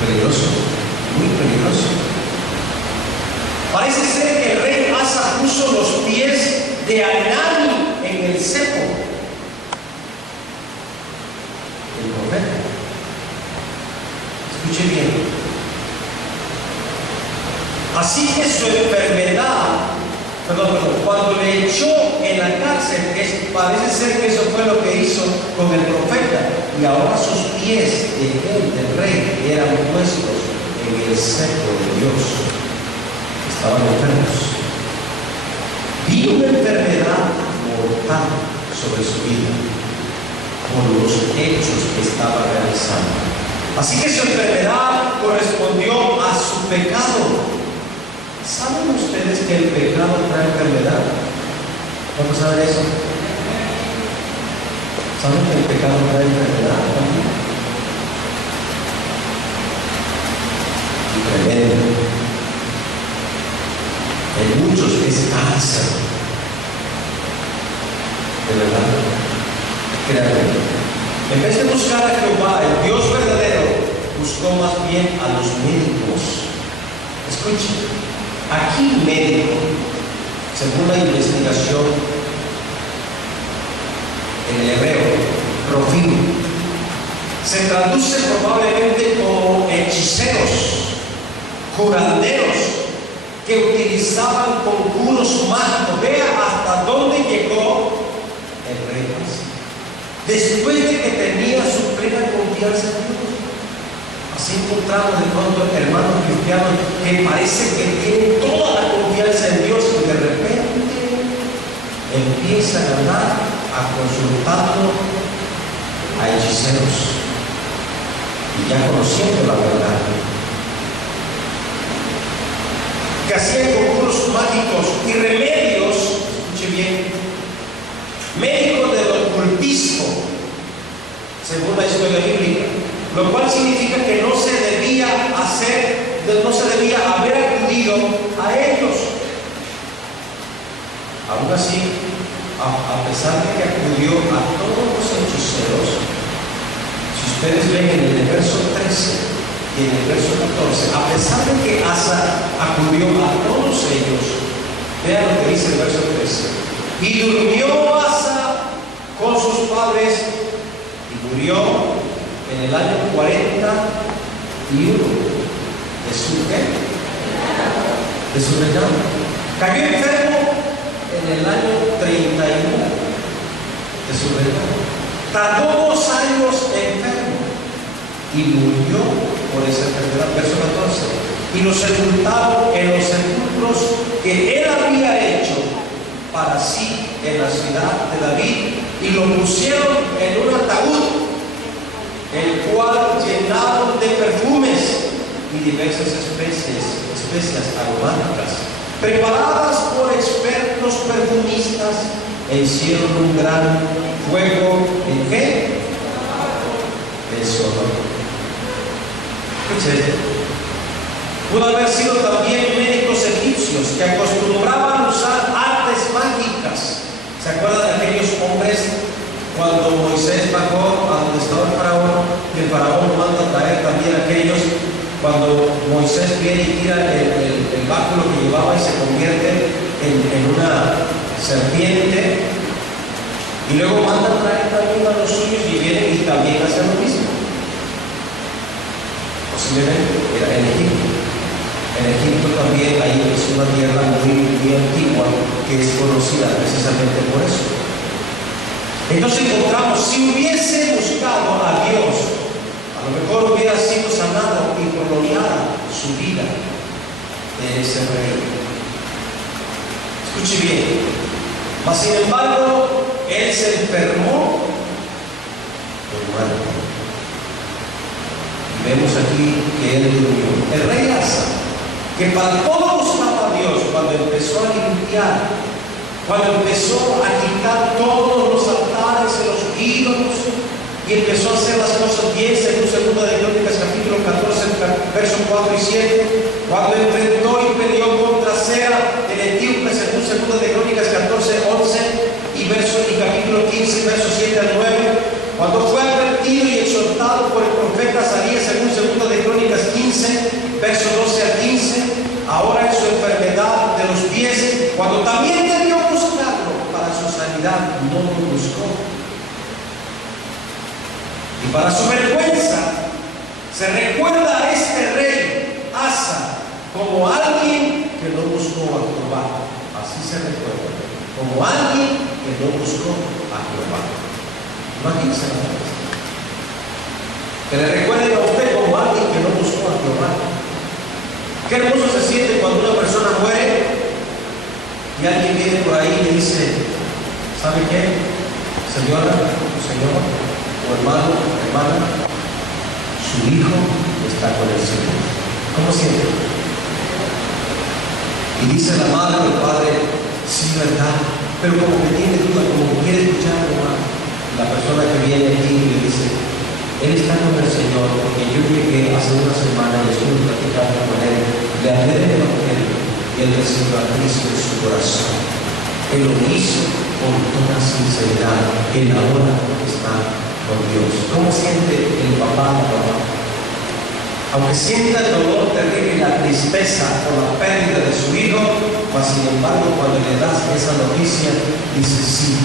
Peligroso, muy peligroso. Parece ser que el rey Asa puso los pies de Anani en el cepo. El profeta. Escuche bien. Así que su enfermedad, cuando le echó en la cárcel, parece ser que eso fue lo que hizo con el profeta. Y ahora sus pies de él, del rey, eran puestos en el cepo de Dios. Estaban enfermos. Vino una enfermedad mortal sobre su vida por los hechos que estaba realizando. Así que su enfermedad correspondió a su pecado. ¿Saben ustedes que el pecado trae enfermedad? ¿Cómo saben eso? ¿Saben que el pecado trae enfermedad también? Tremendo. En muchos es cáncer. De verdad. Créanme. En vez de buscar a Jehová, el Dios verdadero, buscó más bien a los médicos. Escuchen, aquí médico, según la investigación en el hebreo, profim, se traduce probablemente como hechiceros, curanderos, que utilizaban conjuros mágicos. Vea hasta dónde llegó el rey Asa. Después de que tenía su plena confianza en Dios. Así encontramos de pronto hermanos cristianos que parece que tienen toda la confianza en Dios y de repente empiezan a andar a consultarlo a hechiceros y ya conociendo la verdad, que hacían conjuros mágicos y remedios, escuche bien, médicos del ocultismo, según la historia bíblica, lo cual significa que no se debía haber acudido a ellos. Aún así, a pesar de que acudió a todos los hechiceros, si ustedes ven en el verso 13 y en el verso 14, a pesar de que Asa acudió a todos ellos, vean lo que dice el verso 13. Y durmió Asa con sus padres y murió en el año 41 de su reinado. Cayó enfermo en el año 31 de su reinado. Tardó 2 años enfermo y murió por esa enfermedad. Verso 14. Y lo sepultaron en los sepulcros que él había hecho para sí en la ciudad de David, y lo pusieron en un ataúd, el cual llenaron de perfumes y diversas especias aromáticas. preparadas por expertos perfumistas, e hicieron un gran fuego. ¿En qué? De Sodoma. Escuchen. Pudo haber sido también médicos egipcios que acostumbraban a usar artes mágicas. ¿Se acuerdan de aquellos hombres cuando Moisés bajó a donde estaba el faraón? Y el faraón manda a traer también a aquellos. Cuando Moisés viene y tira el báculo que llevaba y se convierte en una serpiente, y luego manda a traer también a los suyos y vienen y también hacen lo mismo. Posiblemente era en Egipto. En Egipto también hay una tierra muy antigua que es conocida precisamente por eso. Entonces encontramos, si hubiese buscado a Dios, a lo mejor hubiera sido sanado y prolongada su vida de ese rey. Escuche bien. Mas sin embargo, él se enfermó de muerte. Y vemos aquí que él durmió. El rey Asa, que para todo buscaba a Dios, cuando empezó a limpiar, cuando empezó a quitar todos los altares y los ídolos, y empezó a hacer las cosas bien, según 2 de Crónicas capítulo 14, versos 4 y 7, cuando enfrentó y peleó contra Sera, el etíope, según 2 de Crónicas 14, 11, y capítulo 15, versos 7 al 9, cuando fue advertido y exhortado por el profeta Azarías, según 2 de Crónicas 15, versos 12 al 15, ahora en su enfermedad de los pies, cuando también debió buscarlo para su sanidad, no lo buscó. Y para su vergüenza, se recuerda a este rey, Asa, como alguien que no buscó a Jehová. Así se recuerda, como alguien que no buscó a Jehová. Imagínense la cosa. Que le recuerden a usted como alguien que no buscó a Jehová. Qué hermoso se siente cuando una persona muere y alguien viene por ahí y le dice, ¿sabe qué? Señora, señor, o hermano, hermana, su hijo está con el Señor. ¿Cómo siente? Y dice la madre o el padre, sí, verdad, pero como que tiene duda, como que quiere escuchar a mamá. La persona que viene aquí y le dice, él está con el Señor, porque yo llegué hace una semana y estuve platicando con él, le hablé del Evangelio y él recibió a Cristo en su corazón. Él lo hizo con toda sinceridad, él ahora está con Dios. ¿Cómo siente el papá o la mamá? Aunque sienta el dolor terrible y la tristeza por la pérdida de su hijo, mas sin embargo cuando le das esa noticia, dice, sí,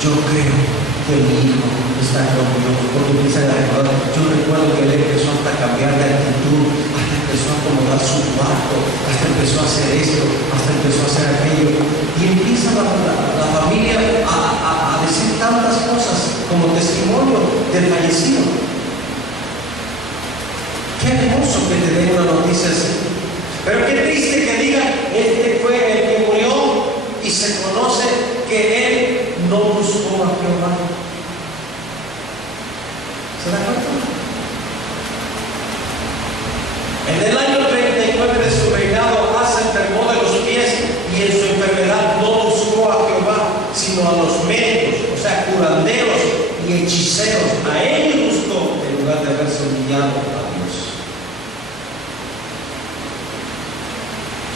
yo creo que mi hijo está con Dios, porque empiezan a recordar. Yo recuerdo que él empezó hasta a cambiar de actitud, hasta empezó a acomodar su cuarto, hasta empezó a hacer esto, hasta empezó a hacer aquello, y empieza la familia a decir tantas cosas como testimonio del fallecido. Qué hermoso que te den una noticia así, pero qué triste que digan, este fue el que murió y se conoce que él no buscó a Jehová. ¿Se da cuenta? En el año 39 de su reinado, Asa enfermó de los pies y en su enfermedad no buscó a Jehová, sino a los médicos, o sea, curanderos y hechiceros. A ellos buscó en lugar de haberse humillado a Dios.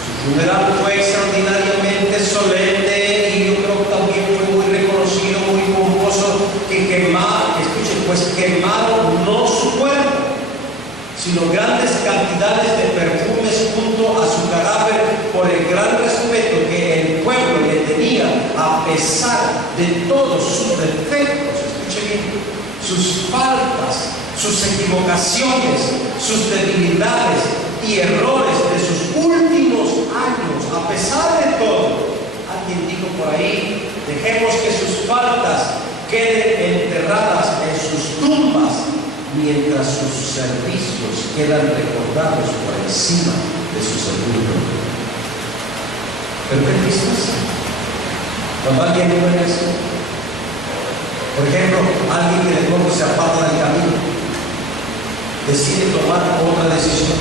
Su funeral fue extraordinariamente solemne y yo creo que también fue muy reconocido, muy pomposo, que quemaron no su cuerpo, sino grandes cantidades de perfumes junto a su cadáver por el gran respeto que el pueblo le tenía a pesar de todos sus defectos. Escuche bien, sus faltas, sus equivocaciones, sus debilidades y errores de sus últimos años. A pesar de todo, alguien dijo por ahí, dejemos que sus faltas queden enterradas en sus tumbas, mientras sus servicios quedan recordados por encima de su sepulcro. Pero qué tristeza. Cuando alguien muere así, por ejemplo, alguien que de pronto se aparta del camino, decide tomar otra decisión,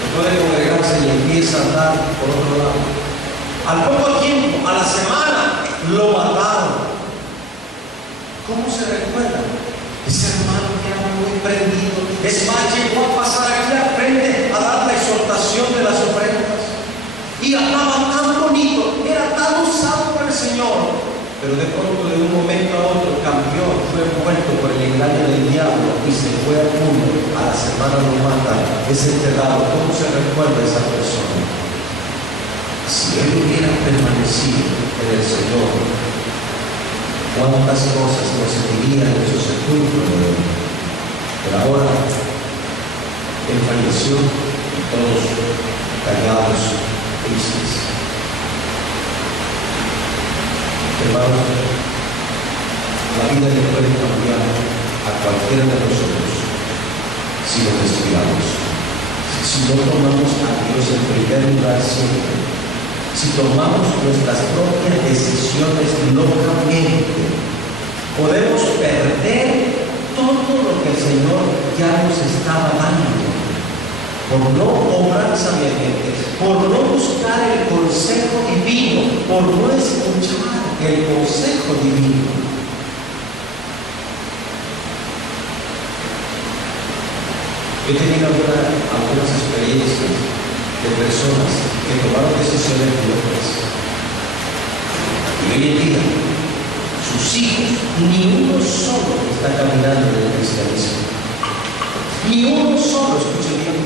después de congregarse y empieza empieza a andar por otro lado. Al poco tiempo, a la semana, lo mataron. ¿Cómo se recuerda? Ese hermano que era muy prendido. Es más, llegó a pasar aquí al frente a dar la exhortación de las ofrendas. Y hablaba tan bonito, era tan usado por el Señor. Pero de pronto, de un momento a otro, cambió, fue envuelto por el engaño del diablo y se fue al mundo. A la semana lo matan, es enterrado. ¿Cómo se recuerda esa persona? Si él hubiera permanecido en el Señor, cuántas cosas no se dirían en su sepulcro de él. Pero ahora, él falleció y todos callados, tristes. Hermanos, la vida le puede cambiar a cualquiera de nosotros si nos descuidamos, si no tomamos a Dios en primer lugar siempre, si tomamos nuestras propias decisiones locamente, podemos perder todo lo que el Señor ya nos estaba dando por no obrar sabiamente, por no buscar el consejo divino, por no escuchar el consejo divino. Yo he tenido algunas experiencias de personas que tomaron decisiones locas. Y hoy en día, sus hijos, ni uno solo está caminando en el cristianismo. Ni uno solo, escuchen bien.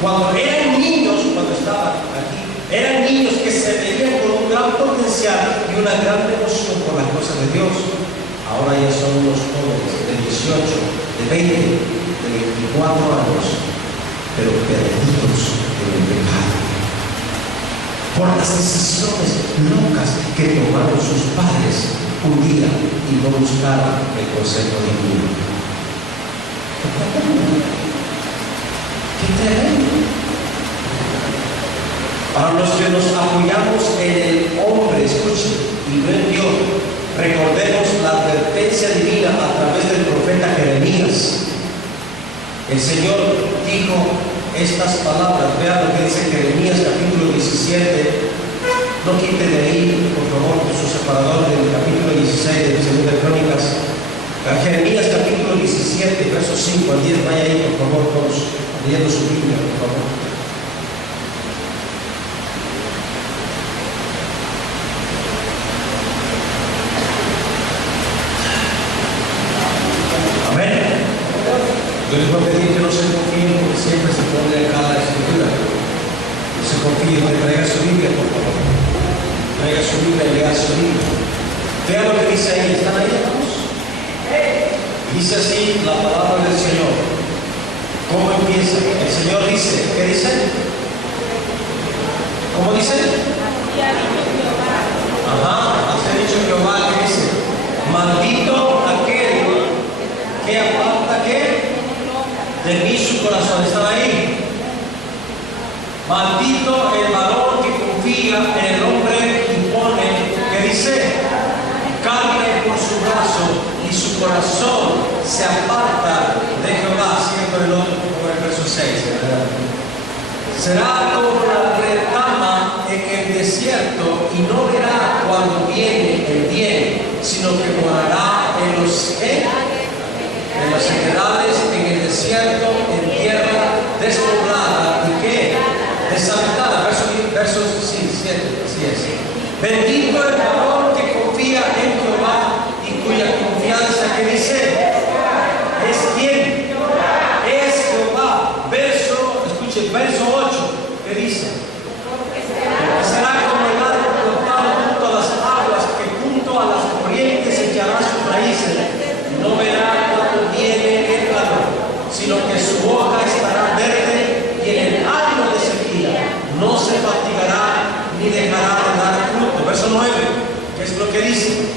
Cuando eran niños, cuando estaban aquí, eran niños que se veían con un gran potencial y una gran devoción por las cosas de Dios. Ahora ya son unos jóvenes de 18, de 20, de 24 años, pero perdidos en el pecado. Por las decisiones locas que tomaron sus padres un día y no buscaron el consejo divino. ¡Qué tremendo! Para los que nos apoyamos en el hombre, escuchen, y no en Dios, recordemos la advertencia divina a través del profeta Jeremías. El Señor dijo estas palabras. Vean lo que dice Jeremías capítulo 17. No quite de ahí, por favor, su separador del capítulo 16 de Segunda de Crónicas. Jeremías capítulo 17, versos 5 al 10. Vaya ahí, por favor, todos leyendo su Biblia, por favor. Yo les voy a pedir que no se confíen porque siempre se pone acá la escritura. No se confíen, que traiga su Biblia, por favor. Traiga su Biblia y lea su Biblia. Vean lo que dice ahí. ¿Están ahí, hermanos? Dice así la palabra del Señor. ¿Cómo empieza? El Señor dice, ¿qué dice? ¿Cómo dice? Ajá, así ha dicho Jehová, ¿qué dice? Maldito aquel que aparta, ¿qué? De mí su corazón. ¿Estaba ahí? Maldito el varón que confía en el hombre que impone, que dice, carne por su brazo y su corazón se aparta de Jehová. Siempre el otro, por el verso 6, ¿verdad? Será como la retama en el desierto y no verá cuando viene el bien, sino que morará en los sequedades, en el desierto, en tierra despoblada y ¿qué? Deshabitada. Versos 7, así es. Bendito el varón que confía en Jehová y cuya confianza, que dice, es quién, es Jehová. Escuche, verso 8, que dice, será como el árbol plantado junto a las aguas, que junto a las corrientes echará sus raíces, no verá cuando viene el calor, sino que su hoja estará verde y en el año de sequía no se fatigará ni dejará de dar fruto. Verso 9, ¿qué es lo que dice?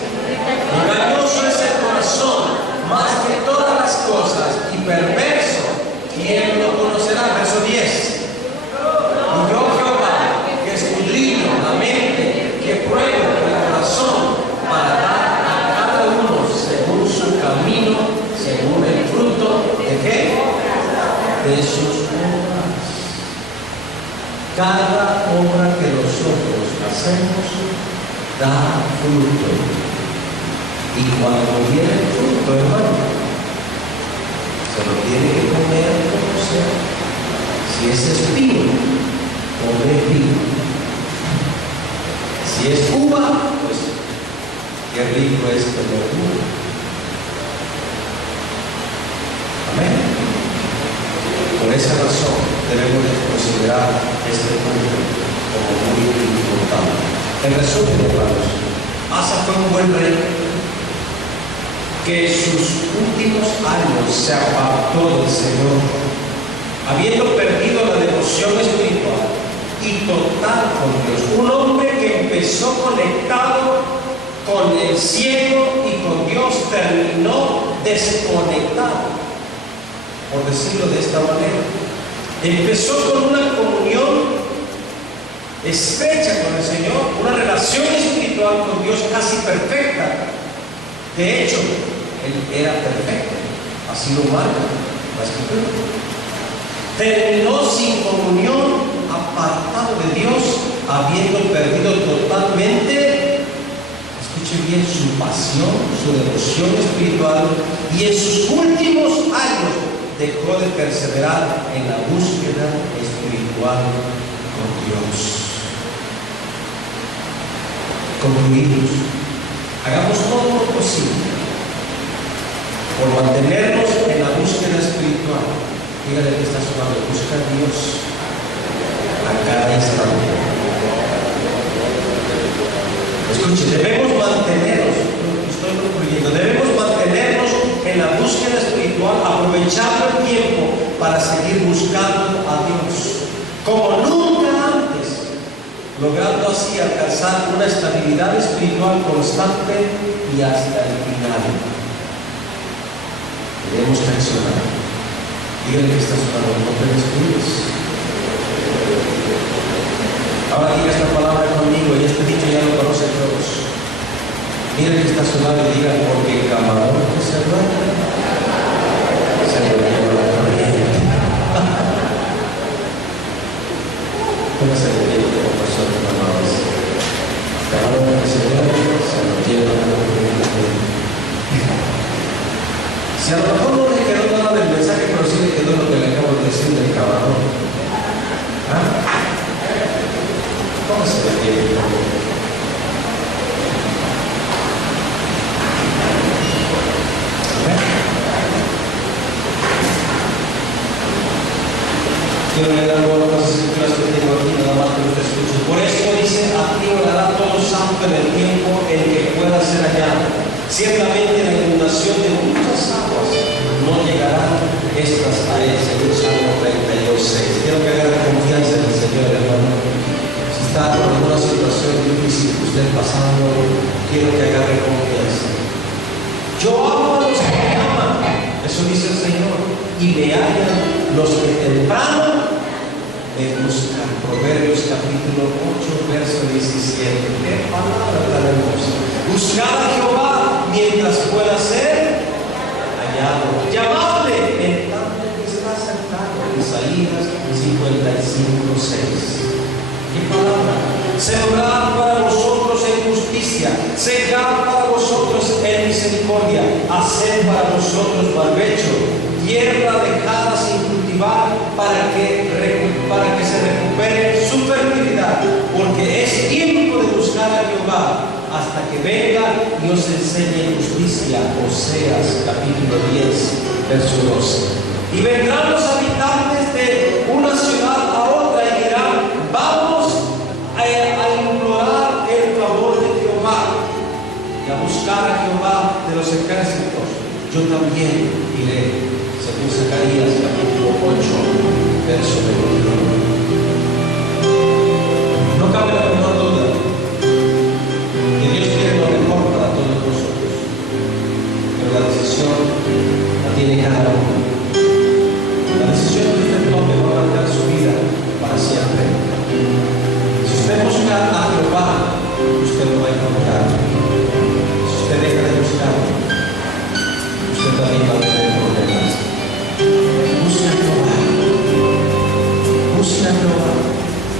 Engañoso es el corazón más que todas las cosas y perverso, ¿quién lo conocerá? Verso 10. Y yo, Jehová, que escudriño la mente, que pruebo el corazón para dar a cada uno según su camino, según el fruto de ¿qué? De sus obras. Cada hacemos da fruto. Y cuando viene el fruto, hermano, se lo tiene que comer como sea. Si es espino, come espino. Si es uva, pues qué rico es comer uva. Amén. Por esa razón debemos de considerar este punto como muy importante. En resumen, hermanos, Asa fue un buen rey que sus últimos años se apartó del Señor, habiendo perdido la devoción espiritual y total con Dios. Un hombre que empezó conectado con el cielo y con Dios, terminó desconectado, por decirlo de esta manera. Empezó con una comunión estrecha con el Señor, una relación espiritual con Dios casi perfecta. De hecho, él era perfecto, así lo marca la Escritura. Terminó sin comunión, apartado de Dios, habiendo perdido totalmente, escuche bien, su pasión, su devoción espiritual, y en sus últimos años dejó de perseverar en la búsqueda espiritual con Dios. Concluimos. Hagamos todo lo posible por mantenernos en la búsqueda espiritual. Dígale que está suave, busca a Dios a cada instante. Escuche, debemos mantenernos, estoy concluyendo, debemos mantenernos en la búsqueda espiritual, aprovechando el tiempo para seguir buscando a Dios como nunca antes, logrando así alcanzar una estabilidad espiritual constante y hasta el final. Debemos reaccionar. Dígale que está sonando, no te descuides. Ahora diga esta palabra conmigo, y este dicho ya lo conocen todos. Miren que está sonando y digan, porque el camarón que se duerme, se lo lleva la corriente. ¿Cómo se le dice como personas amadas? Camarón que se duerme, se lo lleva la corriente. Si a lo mejor no le quedó nada del mensaje, pero sí le quedó lo que le acabo de decir del camarón. ¿Ah? ¿Cómo se le quiere? Quiero leer algunas escrituras que tengo aquí, nada más que los escuchen. Por esto dice, a ti orará todo santo en el tiempo en que pueda ser hallado. Ciertamente la inundación de muchas aguas no llegarán estas a él, según Salmo 32:6. Quiero que haga confianza en el Señor, hermano. Si está por alguna situación difícil que usted pasando, quiero que agarre confianza. Yo amo a los que me aman, eso dice el Señor, y me hallan los que temprano me buscan. Proverbios capítulo 8, verso 17. Qué palabra tan hermosa. Buscad a Jehová mientras pueda ser hallado. Llamadle en tanto que está cercano. Isaías 55:6. ¿Qué palabra? Sembrad para vosotros en justicia, segad para vosotros en misericordia, haced para vosotros barbecho, tierra dejada sin cultivar, para que se recupere su fertilidad, porque es tiempo de buscar a Jehová hasta que venga y os enseñe justicia. Oseas capítulo 10, verso 12. Y vendrán los habitantes de una ciudad a otra y dirán, vamos a implorar el favor de Jehová y a buscar a Jehová de los ejércitos. Yo también iré, según Zacarías capítulo 8, verso 21. No cabe la menor duda que Dios quiere lo mejor para todos nosotros, pero la decisión la tiene cada uno. La decisión que usted tome va a marcar su vida para siempre. Si usted busca a Jehová, usted lo va a encontrar. Si usted deja de buscar, usted también va a tener problemas. Busca a Jehová. Busca a Jehová.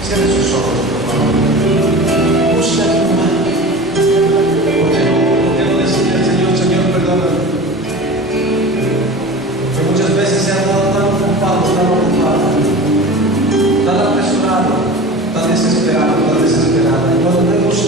Cierre sus ojos, por favor. desesperado, está desesperada. Y cuando vemos